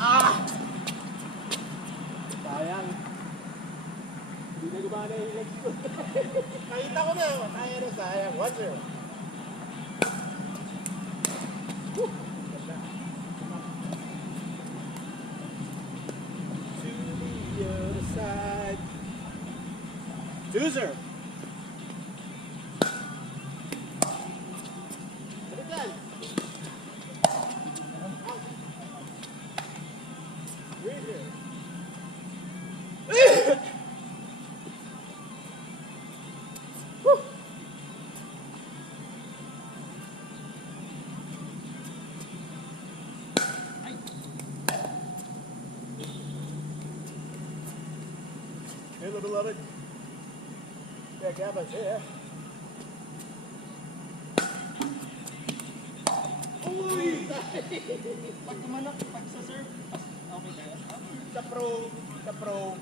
Ah! Sayang. Hindi na gumana yung legs ko. Nakita ko na. Kaya na sayang. 1-0. To the other side. 2-0. Hey, little beloved. Yeah, Gaba's here. Uy! Pag kumanak, pag sa serve, okay kaya? Sa pro,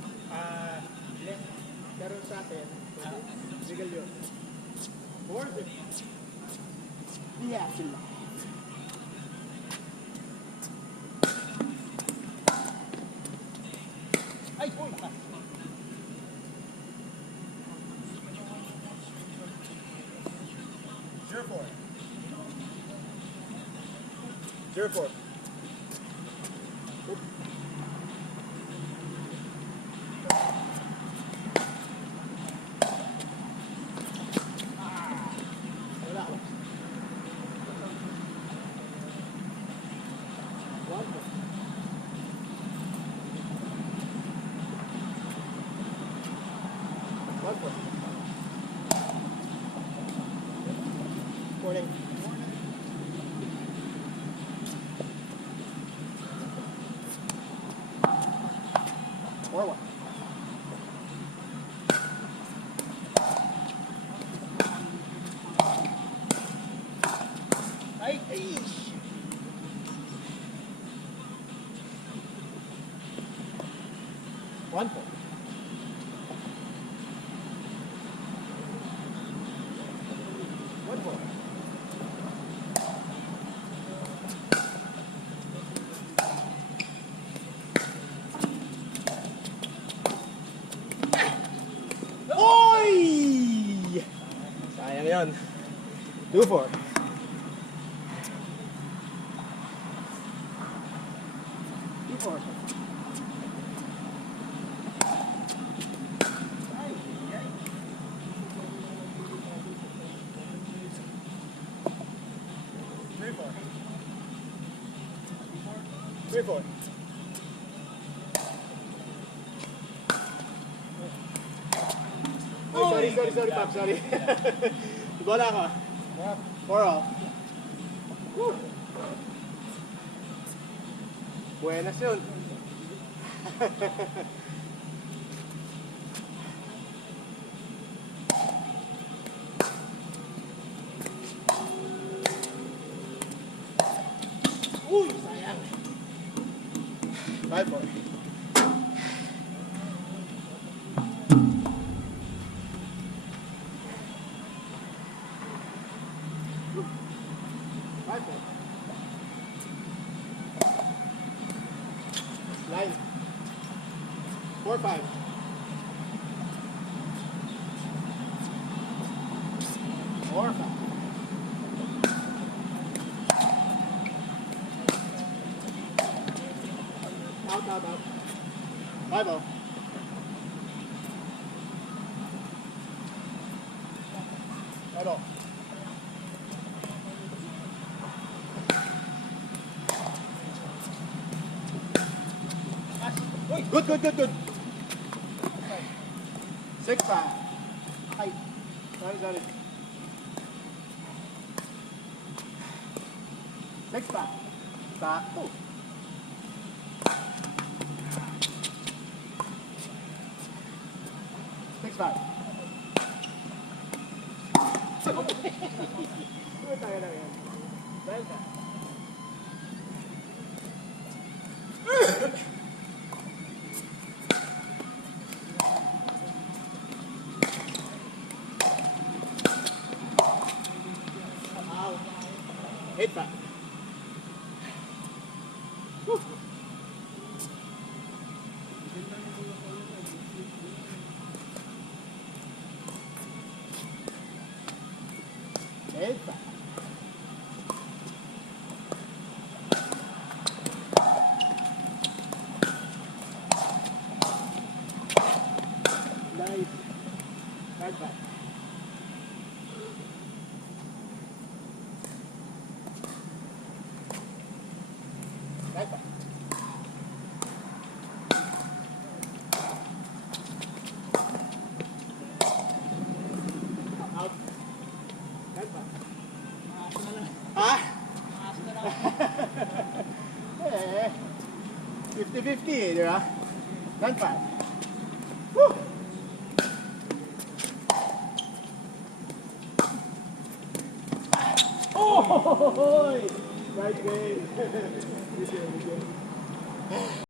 left, pero sa atin, legal yun. Worth it. Yeah, sila. Ay, uy! 0-4. Wala ko. 1-4. Forward. Ay! 1-4. Sayang yun. 2-4. 2-4. Three-four. Oh, sorry, Pop, sorry. Bola ako. 4-all. Buenas yun. Uy, sayang. 5-4. Line. 4-5. Out. 5-0. Out. Good. 6-5. Ay. Sorry. 6-5. Sakto. 6-5. Tayo lang yan. Dahil ka. 8-5. Woo! Eight-5. Nice. 5-5. Out. 5-5. Ha? Eh, 50-50 eh, di ba? 9-5. Woo! Oh! Nice game. Good game, good game.